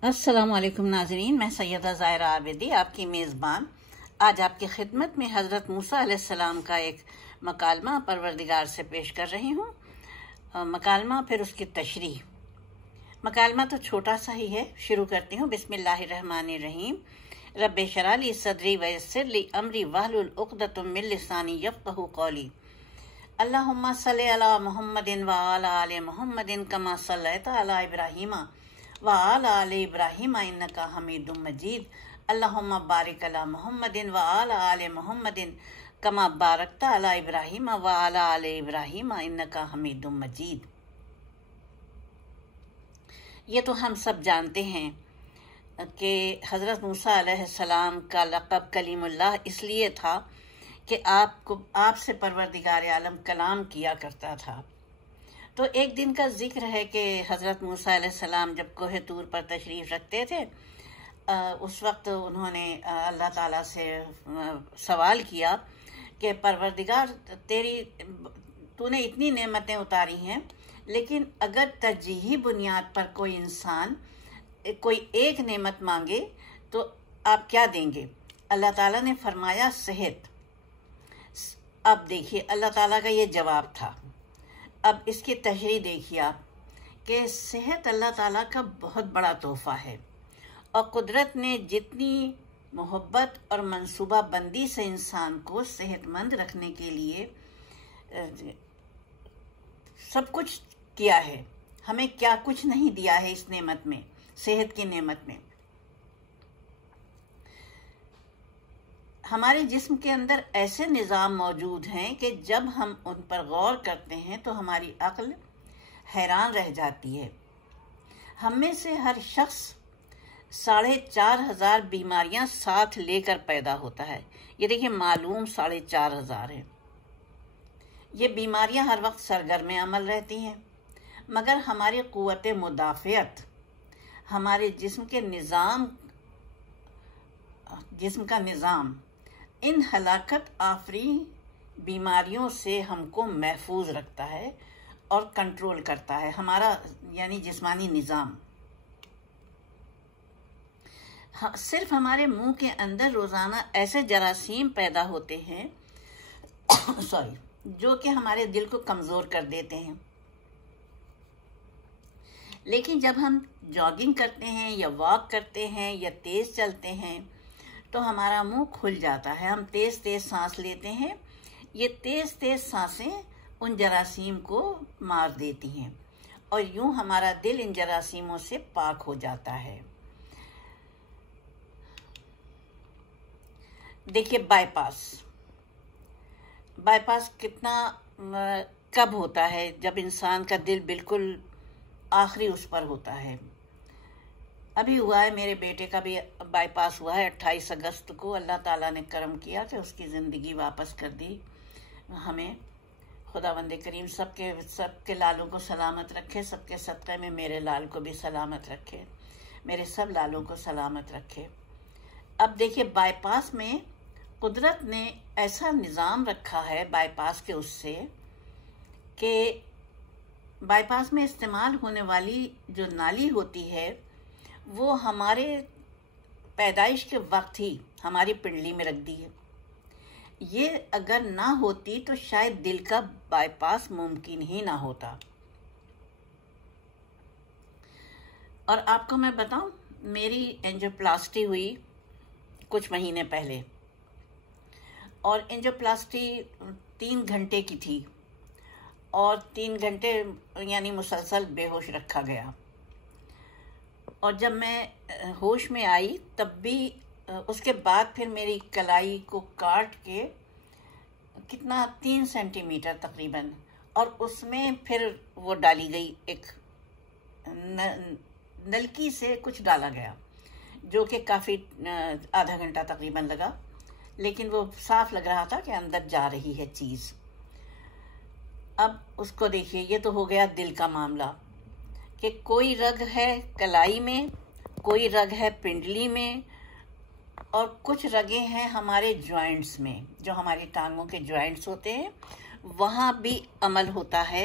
अस्सलाम वालेकुम नाज़रीन, मैं सैयदा ज़ाहिरा आबिदी आपकी मेज़बान आज आपकी खिदमत में हज़रत मूसा अलैहिस्सलाम का एक मकालमा परवरदिगार से पेश कर रही हूँ। मकालमा फिर उसकी तशरीह। मकालमा तो छोटा सा ही है, शुरू करती हूँ। बिस्मिल्लाहिर्रहमानिर्रहीम। रब्बे शरह ली सदरी वयस्सिर ली अमरी वहलुल उक़दतम मिन लिसानी यफ़क़हू क़ौली। अल्लाहुम्मा सल्लि अला मुहम्मदिन व अला आलि मुहम्मदिन कमा सल्लैता अला इब्राहीमा व अला आलि इब्राहीमा इन्नका हमीदुम मजीद। अल्लाहुम्मा बारिक अला मुहम्मदिन व अला आलि मुहम्मदिन कमा बारकता अला इब्राहीमा व अला आलि इब्राहीमा इन्नका हमीदुम मजीद। ये तो हम सब जानते हैं कि हज़रत मूसा अलैहिस्सलाम का लक़ब कलीमुल्लाह इसलिए था कि आपसे परवरदिगार आलम कलाम किया करता था। तो एक दिन का जिक्र है कि हज़रत मूसा अलैहिस्सलाम जब कोहे तूर पर तशरीफ़ रखते थे, उस वक्त उन्होंने अल्लाह ताला से सवाल किया कि परवरदिगार तूने इतनी नेमतें उतारी हैं, लेकिन अगर तरजीही बुनियाद पर कोई इंसान कोई एक नेमत मांगे तो आप क्या देंगे? अल्लाह ताला ने फरमाया सेहत। अब देखिए अल्लाह ताला का ये जवाब था। अब इसकी तशरीह देखिए आप कि सेहत अल्लाह ताला का बहुत बड़ा तोहफ़ा है और कुदरत ने जितनी मोहब्बत और मंसूबा बंदी से इंसान को सेहतमंद रखने के लिए सब कुछ किया है, हमें क्या कुछ नहीं दिया है इस नेमत में, सेहत की नेमत में। हमारे जिस्म के अंदर ऐसे निज़ाम मौजूद हैं कि जब हम उन पर गौर करते हैं तो हमारी अक्ल हैरान रह जाती है। हम में से हर शख्स 4,500 बीमारियां साथ लेकर पैदा होता है। ये देखिए मालूम 4,500 है। ये बीमारियां हर वक्त सरगर्म अमल रहती हैं, मगर हमारी क़ुव्वत मुदाफ़ियत, हमारे जिस्म का निज़ाम इन हलाकत आफरी बीमारियों से हमको महफूज रखता है और कंट्रोल करता है। हमारा यानी जिस्मानी निज़ाम। सिर्फ हमारे मुंह के अंदर रोज़ाना ऐसे जरासीम पैदा होते हैं जो कि हमारे दिल को कमज़ोर कर देते हैं। लेकिन जब हम जॉगिंग करते हैं या वॉक करते हैं या तेज़ चलते हैं तो हमारा मुंह खुल जाता है, हम तेज़ तेज़ सांस लेते हैं। ये तेज़ तेज़ सांसें उन जरासीम को मार देती हैं और यूं हमारा दिल इन जरासीमों से पाक हो जाता है। देखिए बाईपास कितना कब होता है? जब इंसान का दिल बिल्कुल आखिरी उस पर होता है। अभी हुआ है, मेरे बेटे का भी बाईपास हुआ है 28 अगस्त को। अल्लाह ताला ने करम किया कि उसकी ज़िंदगी वापस कर दी हमें। खुदावंद करीम सबके लालों को सलामत रखे, सबके सदक़े में मेरे लाल को भी सलामत रखे, मेरे सब लालों को सलामत रखे। अब देखिए बाईपास में कुदरत ने ऐसा निज़ाम रखा है बाईपास के उससे कि बाईपास में इस्तेमाल होने वाली जो नाली होती है वो हमारे पैदाइश के वक्त ही हमारी पिंडली में रख दी है। ये अगर ना होती तो शायद दिल का बाईपास मुमकिन ही ना होता। और आपको मैं बताऊं, मेरी एंजियोप्लास्टी हुई कुछ महीने पहले और एंजियोप्लास्टी 3 घंटे की थी और 3 घंटे यानी मुसलसल बेहोश रखा गया। और जब मैं होश में आई तब भी उसके बाद फिर मेरी कलाई को काट के कितना 3 सेंटीमीटर तकरीबन, और उसमें फिर वो डाली गई एक नलकी से कुछ डाला गया जो कि काफ़ी आधा घंटा तकरीबन लगा, लेकिन वो साफ लग रहा था कि अंदर जा रही है चीज़। अब उसको देखिए, ये तो हो गया दिल का मामला कि कोई रग है कलाई में, कोई रग है पिंडली में और कुछ रगें हैं हमारे जॉइंट्स में, जो हमारी टांगों के जॉइंट्स होते हैं, वहाँ भी अमल होता है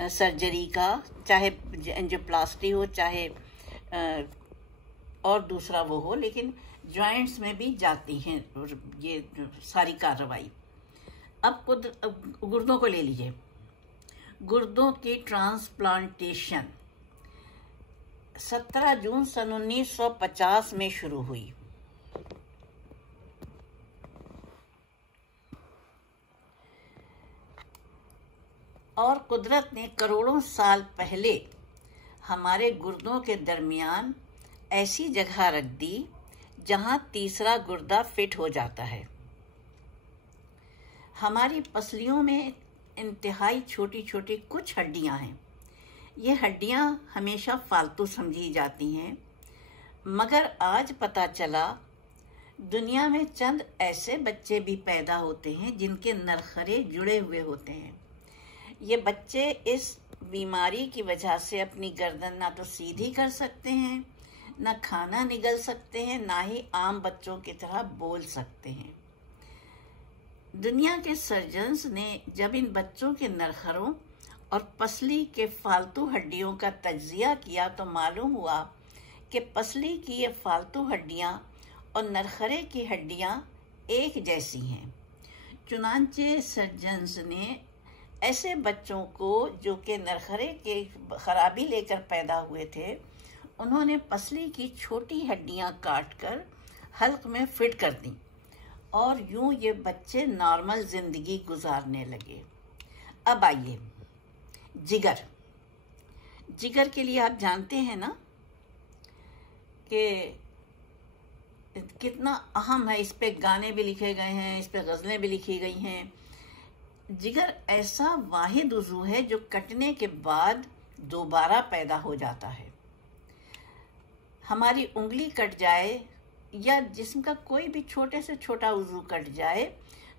सर्जरी का, चाहे एंजियोप्लास्टी हो, चाहे और दूसरा वो हो, लेकिन जॉइंट्स में भी जाती हैं ये सारी कार्रवाई। अब गुर्दों को ले लीजिए। गुर्दों की ट्रांसप्लांटेशन 17 जून सन 1950 में शुरू हुई। और कुदरत ने करोड़ों साल पहले हमारे गुर्दों के दरमियान ऐसी जगह रख दी जहां तीसरा गुर्दा फिट हो जाता है। हमारी पसलियों में इंतहाई छोटी छोटी कुछ हड्डियां हैं। ये हड्डियां हमेशा फालतू समझी जाती हैं, मगर आज पता चला दुनिया में चंद ऐसे बच्चे भी पैदा होते हैं जिनके नरखरे जुड़े हुए होते हैं। ये बच्चे इस बीमारी की वजह से अपनी गर्दन ना तो सीधी कर सकते हैं, ना खाना निगल सकते हैं, ना ही आम बच्चों की तरह बोल सकते हैं। दुनिया के सर्जन्स ने जब इन बच्चों के नरखरों और पसली के फालतू हड्डियों का तज्जिया किया तो मालूम हुआ कि पसली की ये फालतू हड्डियां और नरखरे की हड्डियां एक जैसी हैं। चुनांचे सर्जन्स ने ऐसे बच्चों को जो कि नरखरे के खराबी लेकर पैदा हुए थे, उन्होंने पसली की छोटी हड्डियां काटकर हल्क में फिट कर दी और यूं ये बच्चे नॉर्मल जिंदगी गुजारने लगे। अब आइए जिगर। जिगर के लिए आप जानते हैं ना कि कितना अहम है। इस पे गाने भी लिखे गए हैं, इस पे गज़लें भी लिखी गई हैं। जिगर ऐसा वाहिद उज़ू है जो कटने के बाद दोबारा पैदा हो जाता है। हमारी उंगली कट जाए या जिस्म का कोई भी छोटे से छोटा उज़ू कट जाए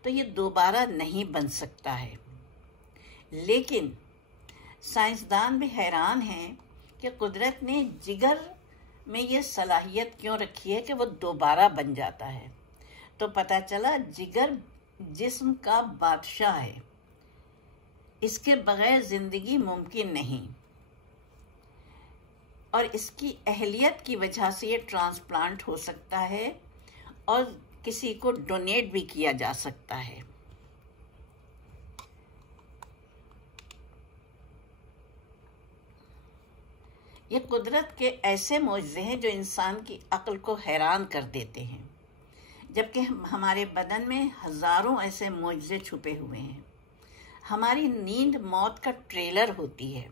तो ये दोबारा नहीं बन सकता है। लेकिन साइंसदान भी हैरान हैं कि कुदरत ने जिगर में ये सलाहियत क्यों रखी है कि वो दोबारा बन जाता है। तो पता चला जिगर जिस्म का बादशाह है, इसके बगैर जिंदगी मुमकिन नहीं। और इसकी अहलियत की वजह से ये ट्रांसप्लांट हो सकता है और किसी को डोनेट भी किया जा सकता है। ये कुदरत के ऐसे मौजज़े हैं जो इंसान की अक्ल को हैरान कर देते हैं, जबकि हमारे बदन में हजारों ऐसे मौजज़े छुपे हुए हैं। हमारी नींद मौत का ट्रेलर होती है।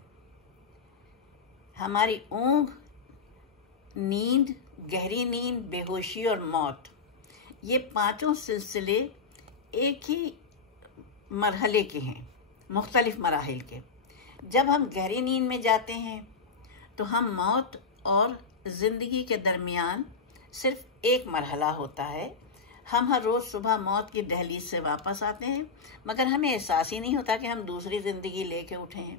हमारी ऊँघ, नींद, गहरी नींद, बेहोशी और मौत, ये पांचों सिलसिले एक ही मरहले के हैं, मुख्तलिफ मराहिल के। जब हम गहरी नींद में जाते हैं तो हम मौत और ज़िंदगी के दरमियान सिर्फ एक मरहला होता है। हम हर रोज़ सुबह मौत की दहलीज से वापस आते हैं, मगर हमें एहसास ही नहीं होता कि हम दूसरी ज़िंदगी लेके उठे हैं।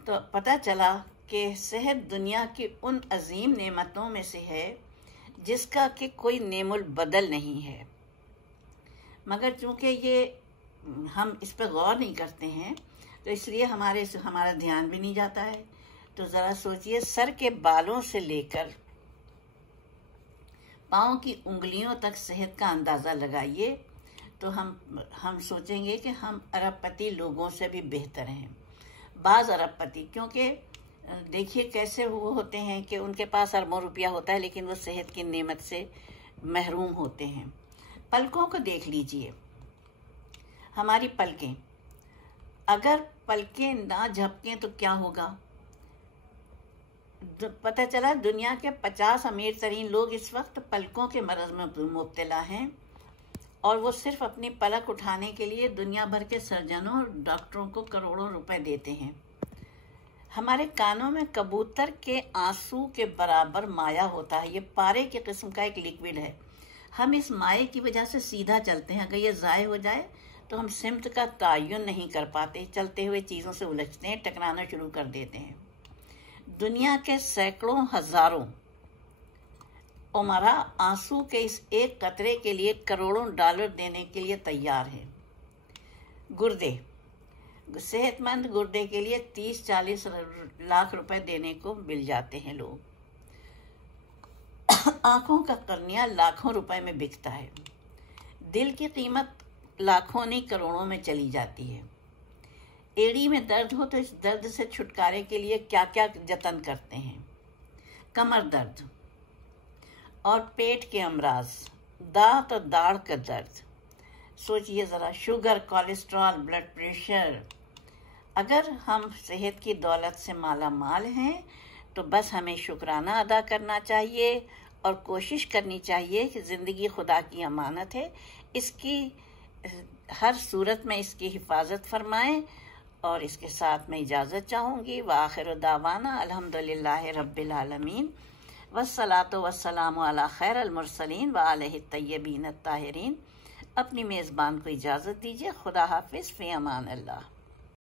तो पता चला कि सेहत दुनिया की उन अजीम नेमतों में से है जिसका कि कोई नेमुल बदल नहीं है, मगर चूँकि ये हम इस पर गौर नहीं करते हैं तो इसलिए हमारा ध्यान भी नहीं जाता है। तो ज़रा सोचिए, सर के बालों से लेकर पाँव की उंगलियों तक सेहत का अंदाज़ा लगाइए तो हम सोचेंगे कि हम अरबपति लोगों से भी बेहतर हैं। बाज़ अरबपति, क्योंकि देखिए कैसे वो होते हैं कि उनके पास अरबों रुपया होता है लेकिन वो सेहत की नेमत से महरूम होते हैं। पलकों को देख लीजिए, हमारी पलकें, अगर पलकें ना झपकें तो क्या होगा। पता चला दुनिया के 50 अमीर तरीन लोग इस वक्त पलकों के मरज में मुब्तला हैं और वो सिर्फ अपनी पलक उठाने के लिए दुनिया भर के सर्जनों और डॉक्टरों को करोड़ों रुपए देते हैं। हमारे कानों में कबूतर के आंसू के बराबर माया होता है। ये पारे की किस्म का एक लिक्विड है। हम इस माए की वजह से सीधा चलते हैं। अगर ये ज़ाय हो जाए तो हम सिमत का तयन नहीं कर पाते, चलते हुए चीज़ों से उलझते हैं, टकराना शुरू कर देते हैं। दुनिया के सैकड़ों हजारों उमरा आंसू के इस एक कतरे के लिए करोड़ों डॉलर देने के लिए तैयार हैं। गुर्दे, सेहतमंद गुर्दे के लिए 30-40 लाख रुपए देने को मिल जाते हैं लोग। आंखों का कर्निया लाखों रुपए में बिकता है। दिल की कीमत लाखों नहीं करोड़ों में चली जाती है। एड़ी में दर्द हो तो इस दर्द से छुटकारे के लिए क्या क्या जतन करते हैं। कमर दर्द और पेट के अमराज, दांत और दाढ़ का दर्द, सोचिए ज़रा, शुगर, कोलेस्ट्रॉल, ब्लड प्रेशर। अगर हम सेहत की दौलत से माला माल हैं तो बस हमें शुक्राना अदा करना चाहिए और कोशिश करनी चाहिए कि ज़िंदगी खुदा की अमानत है, इसकी हर सूरत में इसकी हिफाजत फरमाएं। और इसके साथ मैं इजाज़त चाहूँगी। व आखिर दावाना अल्हम्दुलिल्लाहि रब्बिल आलमीन वस्सलातु वस्सलामु अला खैरल मुरसलीन व आलिहि तय्यबीन अत्ताहिरीन। अपनी मेज़बान को इजाज़त दीजिए। खुदा हाफिज़, फ़ी अमान अल्लाह।